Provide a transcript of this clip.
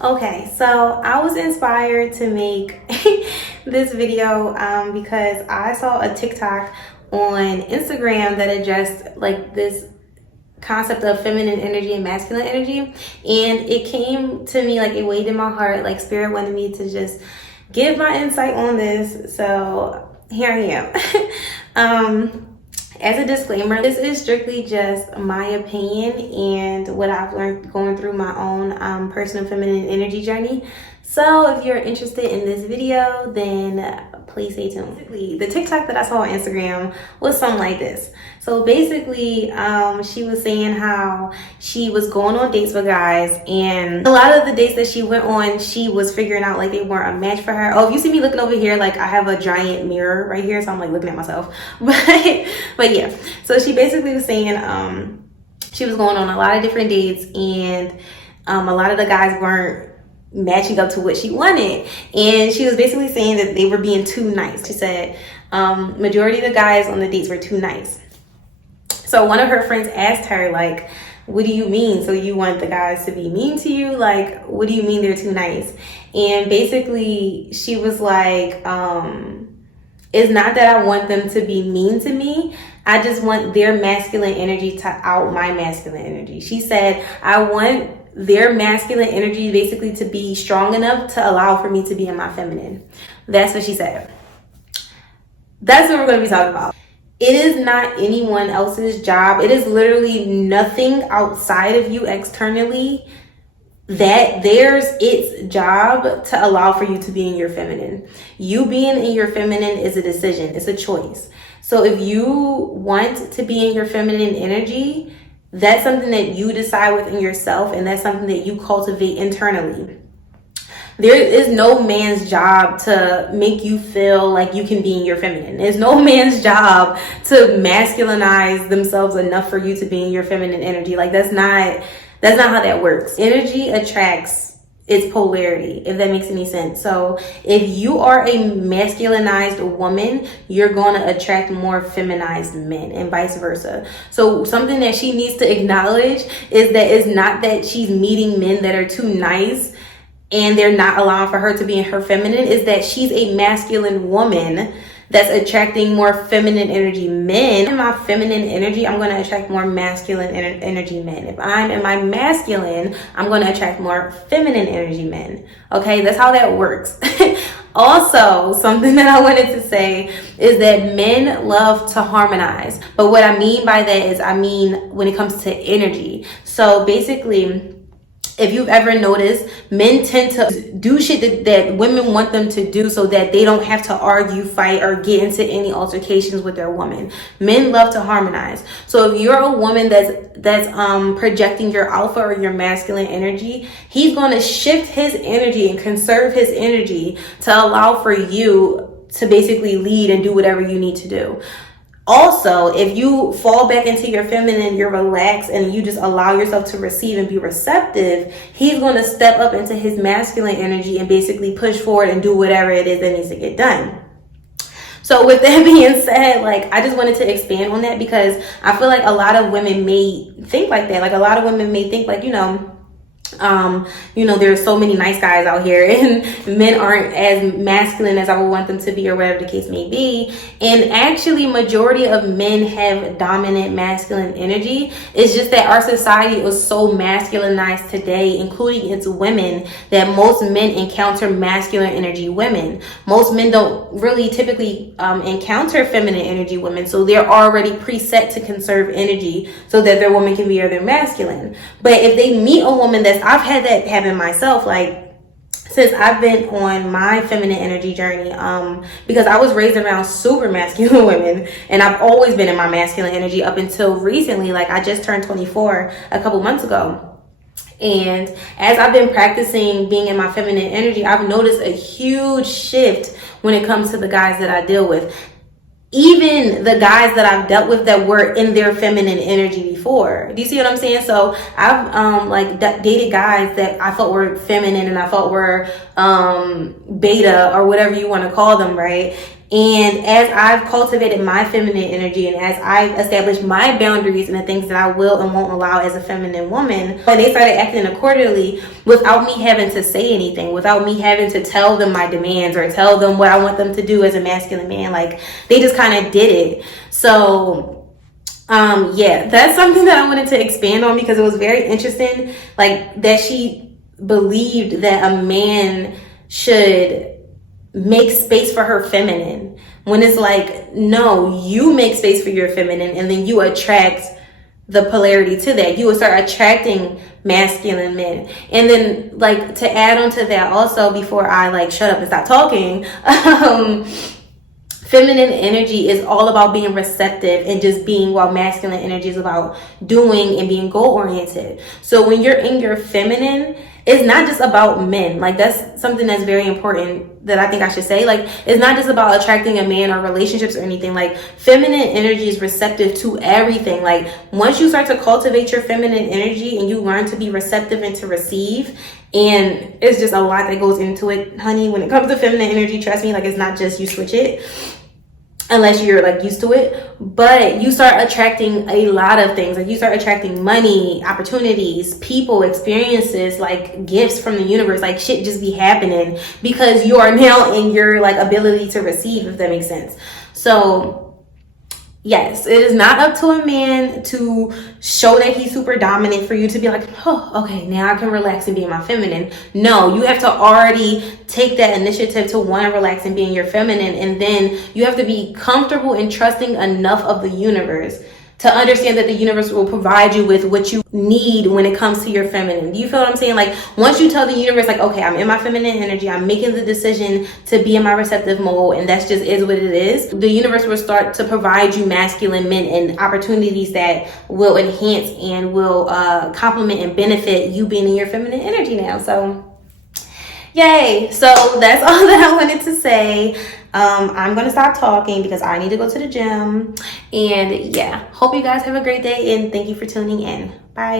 Okay, so I was inspired to make this video because I saw a TikTok on Instagram that addressed like this concept of feminine energy and masculine energy, and it came to me like it weighed in my heart, like spirit wanted me to just give my insight on this, so here I am. As a disclaimer, this is strictly just my opinion and what I've learned going through my own personal feminine energy journey. So if you're interested in this video, then please stay tuned. The TikTok that I saw on Instagram was something like this. So basically, she was saying how she was going on dates with guys, and a lot of the dates that she went on, she was figuring out like they weren't a match for her. Oh, if you see me looking over here, like I have a giant mirror right here, so I'm like looking at myself. But yeah, so she basically was saying she was going on a lot of different dates, and a lot of the guys weren't matching up to what she wanted, and she was basically saying that they were being too nice. She said majority of the guys on the dates were too nice. So one of her friends asked her, like, what do you mean? So you want the guys to be mean to you? Like, what do you mean they're too nice? And basically she was like, it's not that I want them to be mean to me. I just want their masculine energy to out my masculine energy. She said, I want their masculine energy basically to be strong enough to allow for me to be in my feminine. That's what she said. That's what we're going to be talking about. It is not anyone else's job. It is literally nothing outside of you externally that there's its job to allow for you to be in your feminine. You being in your feminine is a decision. It's a choice. So if you want to be in your feminine energy, that's something that you decide within yourself, and that's something that you cultivate internally. There is no man's job to make you feel like you can be in your feminine. There's no man's job to masculinize themselves enough for you to be in your feminine energy. Like that's not how that works. Energy attracts its polarity, if that makes any sense. So if you are a masculinized woman, you're going to attract more feminized men, and vice versa. So something that she needs to acknowledge is that it's not that she's meeting men that are too nice and they're not allowing for her to be in her feminine, is that she's a masculine woman that's attracting more feminine energy men. In my feminine energy, I'm going to attract more masculine energy men. If I'm in my masculine, I'm going to attract more feminine energy men. Okay, that's how that works. Also, something that I wanted to say is that men love to harmonize. But what I mean by that is, I mean when it comes to energy. So basically, if you've ever noticed, men tend to do shit that women want them to do so that they don't have to argue, fight, or get into any altercations with their woman. Men love to harmonize. So if you're a woman that's projecting your alpha or your masculine energy, he's going to shift his energy and conserve his energy to allow for you to basically lead and do whatever you need to do. Also, if you fall back into your feminine, you're relaxed, and you just allow yourself to receive and be receptive, he's going to step up into his masculine energy and basically push forward and do whatever it is that needs to get done. So with that being said, like, I just wanted to expand on that because I feel like a lot of women may think like that. Like a lot of women may think like, there's so many nice guys out here and men aren't as masculine as I would want them to be, or whatever the case may be. And actually majority of men have dominant masculine energy. It's just that our society is so masculinized today, including its women, that most men encounter masculine energy women. Most men don't really typically encounter feminine energy women, so they're already preset to conserve energy so that their woman can be their masculine. But if they meet a woman I've had that happen myself, like since I've been on my feminine energy journey, because I was raised around super masculine women, and I've always been in my masculine energy up until recently. Like I just turned 24 a couple months ago, and as I've been practicing being in my feminine energy, I've noticed a huge shift when it comes to the guys that I deal with. Even the guys that I've dealt with that were in their feminine energy before. Do you see what I'm saying? So I've dated guys that I thought were feminine and I thought were beta or whatever you want to call them, right? And as I've cultivated my feminine energy and as I've established my boundaries and the things that I will and won't allow as a feminine woman, and they started acting accordingly without me having to say anything, without me having to tell them my demands or tell them what I want them to do as a masculine man. Like, they just kind of did it. So yeah, that's something that I wanted to expand on because it was very interesting, like that she believed that a man should make space for her feminine, when it's like, no, you make space for your feminine and then you attract the polarity to that. You will start attracting masculine men. And then, like, to add on to that also, before I like shut up and stop talking, feminine energy is all about being receptive and just being, while masculine energy is about doing and being goal oriented. So when you're in your feminine, it's not just about men. Like, that's something that's very important that I think I should say. Like, it's not just about attracting a man or relationships or anything. Like, feminine energy is receptive to everything. Like, once you start to cultivate your feminine energy and you learn to be receptive and to receive, and it's just a lot that goes into it, honey, when it comes to feminine energy. Trust me, like, it's not just you switch it unless you're like used to it, but you start attracting a lot of things. Like, you start attracting money, opportunities, people, experiences, like gifts from the universe. Like, shit just be happening because you are now in your like ability to receive, if that makes sense. So yes, it is not up to a man to show that he's super dominant for you to be like, oh, okay, now I can relax and be in my feminine. No, you have to already take that initiative to want to relax and be in your feminine. And then you have to be comfortable and trusting enough of the universe to understand that the universe will provide you with what you need when it comes to your feminine. Do you feel what I'm saying? Like, once you tell the universe, like, okay, I'm in my feminine energy, I'm making the decision to be in my receptive mode, and that's just is what it is, the universe will start to provide you masculine men and opportunities that will enhance and will complement and benefit you being in your feminine energy now. So yay. So that's all that I wanted to say. I'm gonna stop talking because I need to go to the gym. And yeah, hope you guys have a great day and thank you for tuning in. Bye.